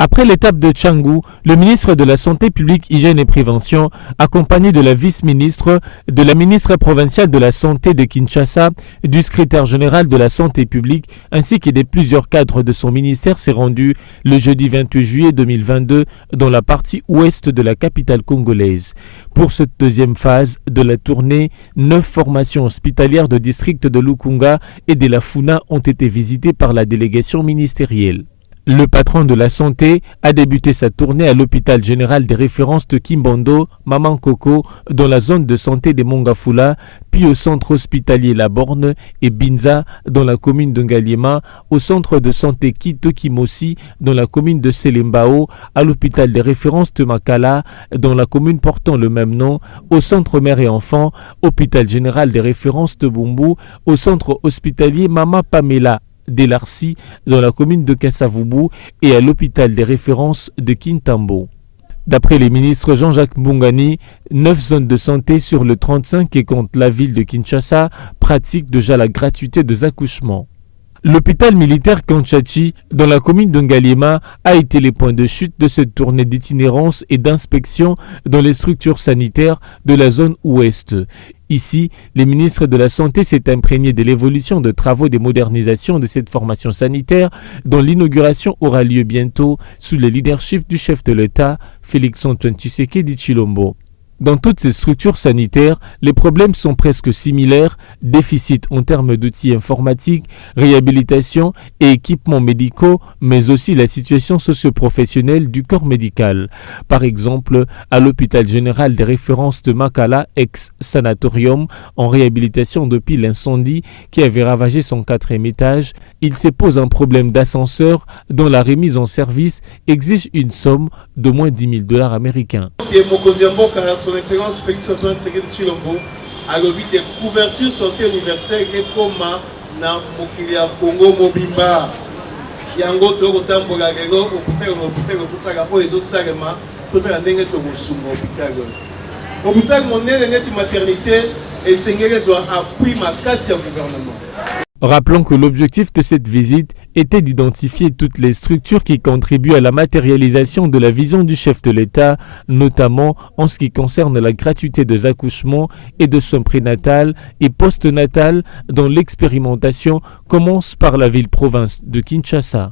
Après l'étape de Tchangou, le ministre de la Santé publique, Hygiène et Prévention, accompagné de la vice-ministre, de la ministre provinciale de la Santé de Kinshasa, du secrétaire général de la Santé publique, ainsi que de plusieurs cadres de son ministère, s'est rendu le jeudi 28 juillet 2022 dans la partie ouest de la capitale congolaise. Pour cette deuxième phase de la tournée, 9 formations hospitalières de district de Lukunga et de la Funa ont été visitées par la délégation ministérielle. Le patron de la santé a débuté sa tournée à l'hôpital général des références de Kimbondo, Mamankoko, dans la zone de santé de Mongafula, puis au centre hospitalier La Borne et Binza, dans la commune de Ngaliema, au centre de santé Kitokimosi, dans la commune de Selembao, à l'hôpital des références de Makala, dans la commune portant le même nom, au centre mère et enfant, hôpital général des références de Bumbu, au centre hospitalier Mama Pamela d'Elarsi dans la commune de Kassavubu et à l'hôpital des références de Kintambo. D'après les ministres Jean-Jacques Mbungani, 9 zones de santé sur le 35 qui compte la ville de Kinshasa pratiquent déjà la gratuité des accouchements. L'hôpital militaire Kanchachi, dans la commune de Ngaliema, a été les points de chute de cette tournée d'itinérance et d'inspection dans les structures sanitaires de la zone ouest. Ici, le ministre de la Santé s'est imprégné de l'évolution de travaux de modernisation de cette formation sanitaire dont l'inauguration aura lieu bientôt sous le leadership du chef de l'État, Félix-Antoine Tshisekedi Tshilombo. Dans toutes ces structures sanitaires, les problèmes sont presque similaires, déficit en termes d'outils informatiques, réhabilitation et équipements médicaux, mais aussi la situation socio-professionnelle du corps médical. Par exemple, à l'hôpital général des références de Makala, ex-sanatorium, en réhabilitation depuis l'incendie qui avait ravagé son 4e étage, il se pose un problème d'ascenseur dont la remise en service exige une somme de moins $10,000 américains. Son excellence Félix-Antoine Tshisekedi Tshilombo a lobby de couverture santé universelle et comme na mokili ya Congo mobimba yango to kotambola lelo okutaka po ezo salema to tala ndenge to kosunga hôpital monene neti maternité esengeli zwa appui makasi ya gouvernement. Rappelons que l'objectif de cette visite était d'identifier toutes les structures qui contribuent à la matérialisation de la vision du chef de l'État, notamment en ce qui concerne la gratuité des accouchements et de soins prénatal et postnatal dont l'expérimentation commence par la ville-province de Kinshasa.